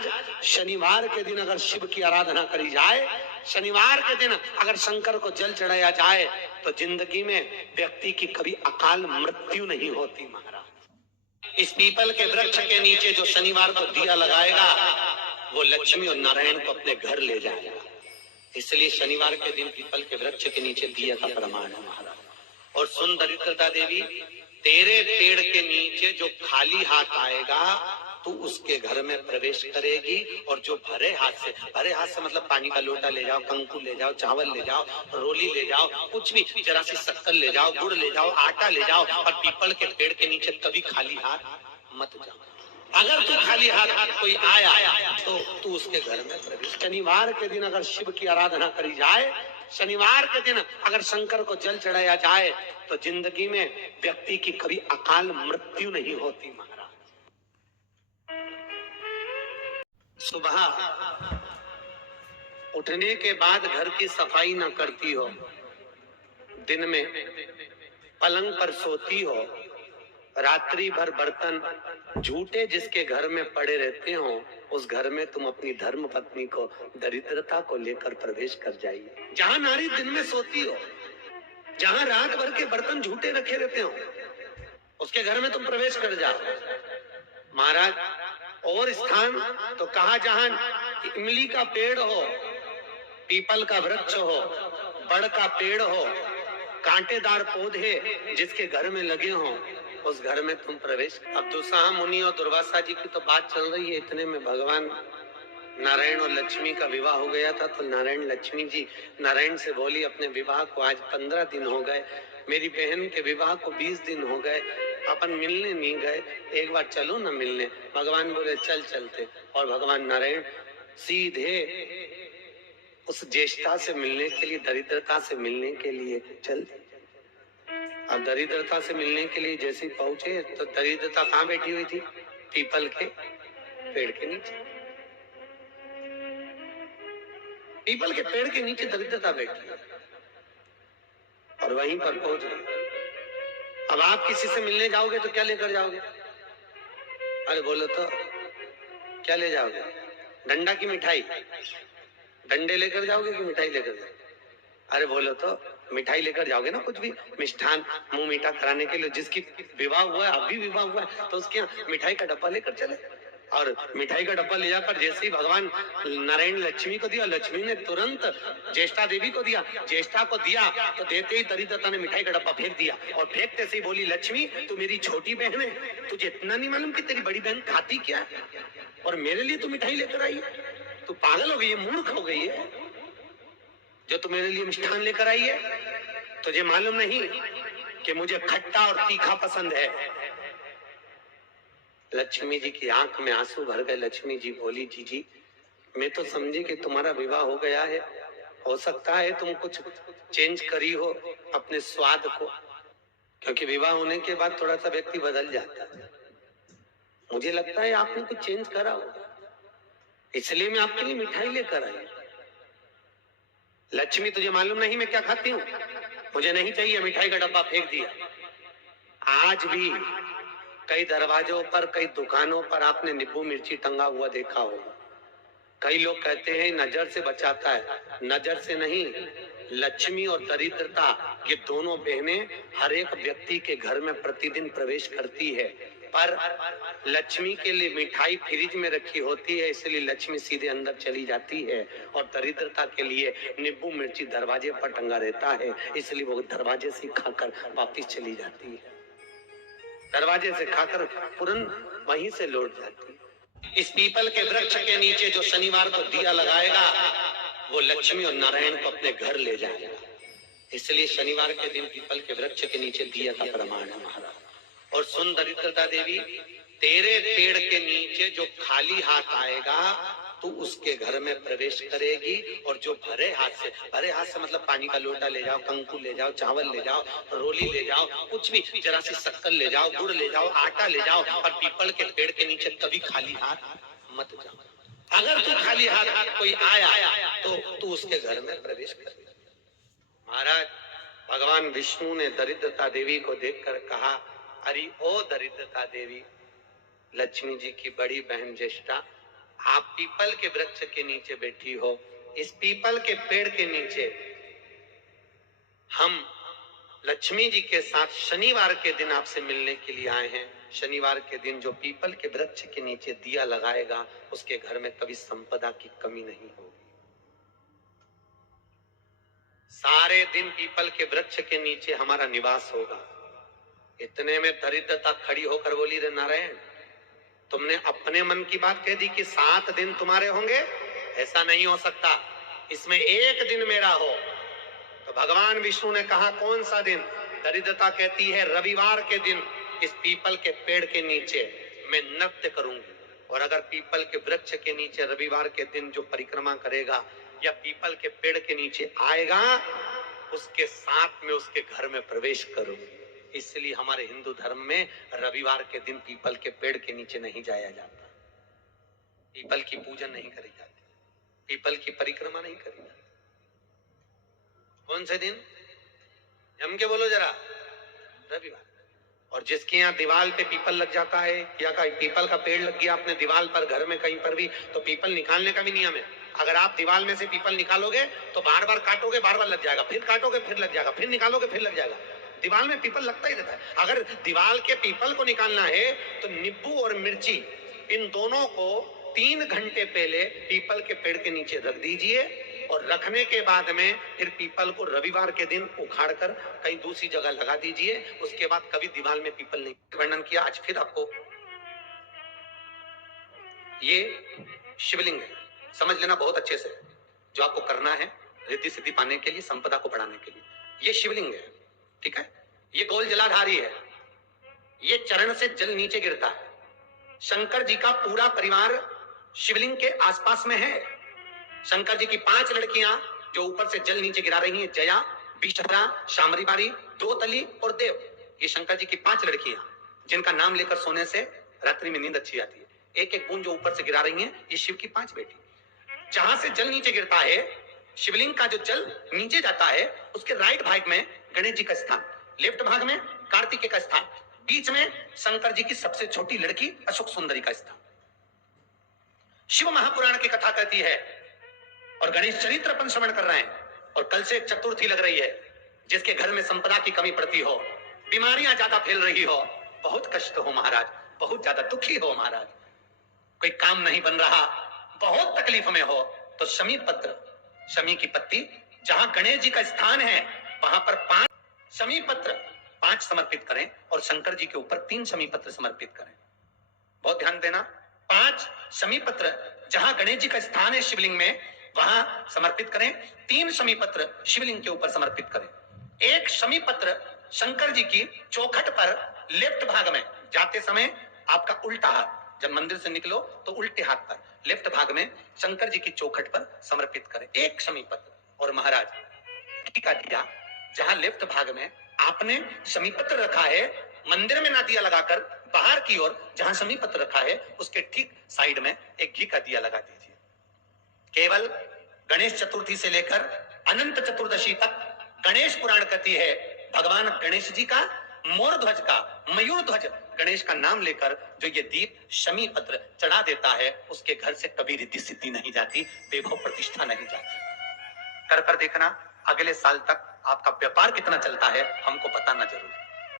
महाराज शनिवार के दिन अगर शिव की आराधना करी जाए, शनिवार के दिन अगर शंकर को जल चढ़ाया जाए तो जिंदगी में व्यक्ति की कभी अकाल मृत्यु नहीं होती। महाराज इस पीपल के वृक्ष के नीचे जो शनिवार को दिया लगाएगा वो लक्ष्मी और नारायण को अपने घर ले जाएगा। इसलिए शनिवार के दिन पीपल के वृक्ष के नीचे दिया का प्रमाण है। महाराज और सुन दरिद्रता देवी, तेरे पेड़ के नीचे जो खाली हाथ आएगा तू उसके घर में प्रवेश करेगी, और जो भरे हाथ से मतलब पानी का लोटा ले जाओ, कंकु ले जाओ, चावल ले जाओ, रोली ले जाओ, कुछ भी, जरा सी शक्कर ले जाओ, गुड़ ले जाओ, आटा ले जाओ, और पीपल के पेड़ के नीचे कभी खाली हाथ मत जाओ। अगर तू खाली हाथ कोई आया तो तू उसके घर में प्रवेश। शनिवार के दिन अगर शिव की आराधना करी जाए, शनिवार के दिन अगर शंकर को जल चढ़ाया जाए तो जिंदगी में व्यक्ति की कभी अकाल मृत्यु नहीं होती। महाराज सुबह उठने के बाद घर की सफाई न करती हो, दिन में पलंग पर सोती हो, रात्रि भर बर्तन झूठे जिसके घर में पड़े रहते हो, उस घर में तुम अपनी धर्म पत्नी को दरिद्रता को लेकर प्रवेश कर जाइए। जहां नारी दिन में सोती हो, जहां रात भर के बर्तन झूठे रखे रहते हो, उसके घर में तुम प्रवेश कर जाओ। महाराज और स्थान तो कहा जहां इमली का पेड़ हो, पीपल का वृक्ष हो, बड़ का पेड़ हो, कांटेदार पौधे जिसके घर में लगे हों, उस घर में तुम प्रवेश। अब दुसाहा मुनि और दुर्वासा जी की तो बात चल रही है, इतने में भगवान नारायण और लक्ष्मी का विवाह हो गया था। तो नारायण लक्ष्मी जी नारायण से बोली, अपने विवाह को आज 15 दिन हो गए, मेरी बहन के विवाह को 20 दिन हो गए, अपन मिलने नहीं गए, एक बार चलो ना मिलने। भगवान बोले चल चलते, और भगवान नारायण सीधे उस ज्येष्ठा से मिलने के लिए, दरिद्रता से मिलने के लिए चल। अब दरिद्रता से मिलने के लिए जैसे ही पहुंचे तो दरिद्रता कहाँ बैठी हुई थी? पीपल के पेड़ के नीचे। पीपल के पेड़ के नीचे दरिद्रता बैठी और वहीं पर पहुंच गई। अब आप किसी से मिलने जाओगे तो क्या लेकर जाओगे? अरे बोलो तो क्या ले जाओगे? डंडा की मिठाई? डंडे लेकर जाओगे कि मिठाई लेकर जाओगे? अरे बोलो तो मिठाई लेकर जाओगे ना, कुछ भी मिष्ठान मुंह मीठा कराने के लिए। जिसकी विवाह हुआ है, अभी विवाह हुआ है, तो उसके मिठाई का डब्बा लेकर चले। और मिठाई का डब्बा ले जाकर जैसे ही भगवान नारायण लक्ष्मी को दिया, लक्ष्मी ने तुरंत ज्येष्ठा देवी को दिया। ज्येष्ठा को दिया तो देते ही दरिद्रता ने मिठाई का डब्बा फेंक दिया, और फेंकते से ही बोली, लक्ष्मी तू मेरी छोटी बहन है, तुझे इतना नहीं मालूम कि तेरी बड़ी बहन खाती क्या है, और मेरे लिए तू मिठाई लेकर आई है? तू पागल हो गई है, मूर्ख हो गई है, जो तू मेरे लिए मिष्ठान लेकर आई है। तुझे मालूम नहीं कि मुझे खट्टा और तीखा पसंद है। लक्ष्मी जी की आंख में आंसू भर गए। लक्ष्मी जी बोली, जी मैं तो समझी कि तुम्हारा विवाह हो गया है, हो सकता है तुम कुछ चेंज करी हो अपने स्वाद को, क्योंकि विवाह होने के बाद थोड़ा सा व्यक्ति बदल जाता है। मुझे लगता है आपने कुछ चेंज करा हो, इसलिए मैं आपके लिए मिठाई लेकर आई। लक्ष्मी तुझे मालूम नहीं मैं क्या खाती हूँ? मुझे नहीं चाहिए। मिठाई का डब्बा फेंक दिया। आज भी कई दरवाजों पर, कई दुकानों पर आपने नींबू मिर्ची टंगा हुआ देखा होगा। कई लोग कहते हैं नजर से बचाता है, नजर से नहीं, लक्ष्मी और दरिद्रता ये दोनों बहनें हर एक व्यक्ति के घर में प्रतिदिन प्रवेश करती है। पर लक्ष्मी के लिए मिठाई फ्रिज में रखी होती है, इसलिए लक्ष्मी सीधे अंदर चली जाती है, और दरिद्रता के लिए नींबू मिर्ची दरवाजे पर टंगा रहता है, इसलिए वो दरवाजे से खाकर वापिस चली जाती है। दरवाजे से खाकर तुरंत वहीं से लौट जाती है। इस पीपल के वृक्ष के नीचे जो शनिवार को दिया लगाएगा वो लक्ष्मी और नारायण को अपने घर ले जाएगा। इसलिए शनिवार के दिन पीपल के वृक्ष के नीचे दिया का प्रमाण है। महाराज और सुन दरिद्रता देवी, तेरे पेड़ के नीचे जो खाली हाथ आएगा तू उसके घर में प्रवेश करेगी, और जो भरे हाथ से मतलब पानी का लोटा ले जाओ, कंकु ले जाओ, चावल ले जाओ, रोली ले जाओ, कुछ भी, जरा सी शक्कर ले जाओ, गुड़ ले जाओ, आटा ले जाओ, और पीपल के पेड़ के नीचे कभी खाली हाथ मत जाओ। अगर तू खाली हाथ कोई आया तो तू उसके घर में प्रवेश कर। महाराज भगवान विष्णु ने दरिद्रता देवी को देखकर कहा, अरे ओ दरिद्रता देवी, लक्ष्मी जी की बड़ी बहन ज्येष्ठा, आप पीपल के वृक्ष के नीचे बैठी हो, इस पीपल के पेड़ के नीचे हम लक्ष्मी जी के साथ शनिवार के दिन आपसे मिलने के लिए आए हैं। शनिवार के दिन जो पीपल के वृक्ष के नीचे दिया लगाएगा, उसके घर में कभी संपदा की कमी नहीं होगी। सारे दिन पीपल के वृक्ष के नीचे हमारा निवास होगा। इतने में दरिद्रता खड़ी होकर बोली, रे नारायण, तुमने अपने मन की बात कह दी कि 7 दिन तुम्हारे होंगे, ऐसा नहीं हो सकता, इसमें एक दिन मेरा हो। तो भगवान विष्णु ने कहा, कौन सा दिन? दरिद्रता कहती है, रविवार के दिन इस पीपल के पेड़ के नीचे मैं नृत्य करूंगी। और अगर पीपल के वृक्ष के नीचे रविवार के दिन जो परिक्रमा करेगा या पीपल के पेड़ के नीचे आएगा, उसके साथ में उसके घर में प्रवेश करूंगी। इसलिए हमारे हिंदू धर्म में रविवार के दिन पीपल के पेड़ के नीचे नहीं जाया जाता, पीपल की पूजन नहीं करी जाती, पीपल की परिक्रमा नहीं करी जाती। कौन से दिन? जम के बोलो जरा, रविवार। और जिसके यहाँ दीवार पे पीपल लग जाता है या कहीं पीपल का पेड़ लग गया अपने दीवार पर, घर में कहीं पर भी, तो पीपल निकालने का भी नियम है। अगर आप दीवार में से पीपल निकालोगे तो बार बार काटोगे, बार बार लग जाएगा, फिर काटोगे फिर लग जाएगा, फिर निकालोगे फिर लग जाएगा। दीवार में पीपल लगता ही रहता है। अगर दीवार के पीपल को निकालना है तो नींबू और मिर्ची, इन दोनों को 3 घंटे पहले पीपल के पेड़ के नीचे रख दीजिए और रखने के बाद में फिर पीपल को रविवार के दिन उखाड़कर कहीं दूसरी जगह लगा दीजिए। उसके बाद कभी दीवार में पीपल नहीं। वर्णन किया, आज फिर आपको ये शिवलिंग है, समझ लेना बहुत अच्छे से, जो आपको करना है रिद्धि सिद्धि पाने के लिए, संपदा को बढ़ाने के लिए। ये शिवलिंग है, ठीक है। ये गोल जलाधारी है, ये चरण से जल नीचे गिरता है। शंकर जी का पूरा परिवार शिवलिंग के आसपास में है। शंकर जी की 5 लड़कियां जो ऊपर से जल नीचे गिरा रही हैं, जया, विषहरा, शामरीबारी, द्रौपदी और देव। ये शंकर जी की 5 लड़कियां जिनका नाम लेकर सोने से रात्रि में नींद अच्छी आती है। एक एक बूंद जो ऊपर से गिरा रही हैं, ये शिव की 5 बेटी। जहां से जल नीचे गिरता है, शिवलिंग का जो जल नीचे जाता है, उसके राइट भाग में गणेश जी का स्थान, लेफ्ट भाग में कार्तिकेय का स्थान, बीच में शंकर जी की सबसे छोटी लड़की अशोक सुंदरी का स्थान। शिव महापुराण की कथा कहती है और गणेश चरित्र अपन श्रवण कर रहे हैं। और कल से चतुर्थी लग रही है। जिसके घर में संपदा की कमी पड़ती हो, बीमारियां ज्यादा फैल रही हो, बहुत कष्ट हो महाराज, बहुत ज्यादा दुखी हो महाराज, कोई काम नहीं बन रहा, बहुत तकलीफ में हो, तो शमी पत्र, शमी की पत्ती, जहां गणेश जी का स्थान है वहां पर 5 शमी पत्र 5 समर्पित करें और शंकर जी के ऊपर 3 शमी पत्र समर्पित करें। बहुत ध्यान देना, 5 शमी पत्र जहां गणेश जी का स्थान है शिवलिंग में, वहां समर्पित करें। 3 शमी पत्र शिवलिंग के ऊपर समर्पित करें। 1 शमी पत्र शंकर जी की चौखट पर लेफ्ट भाग में, जाते समय आपका उल्टा हाथ, जब मंदिर से निकलो तो उल्टे हाथ पर लेफ्ट भाग में शंकर जी की चौखट पर समर्पित करें 1 शमी पत्र। और महाराज का दिया जहां लेफ्ट भाग में आपने शमी पत्र रखा है, मंदिर में ना दिया लगाकर बाहर की ओर जहां शमी पत्र रखा है, उसके ठीक साइड में एक घी का दिया लगा दीजिए। केवल गणेश चतुर्थी से लेकर अनंत चतुर्दशी तक गणेश पुराण कहती है, भगवान गणेश जी का मोर ध्वज का, मयूर ध्वज गणेश का नाम लेकर जो ये दीप शमी पत्र चढ़ा देता है, उसके घर से कभी रिद्धि सिद्धि नहीं जाती, वैभव प्रतिष्ठा नहीं जाती। कर देखना, अगले साल तक आपका व्यापार कितना चलता है हमको बताना जरूर।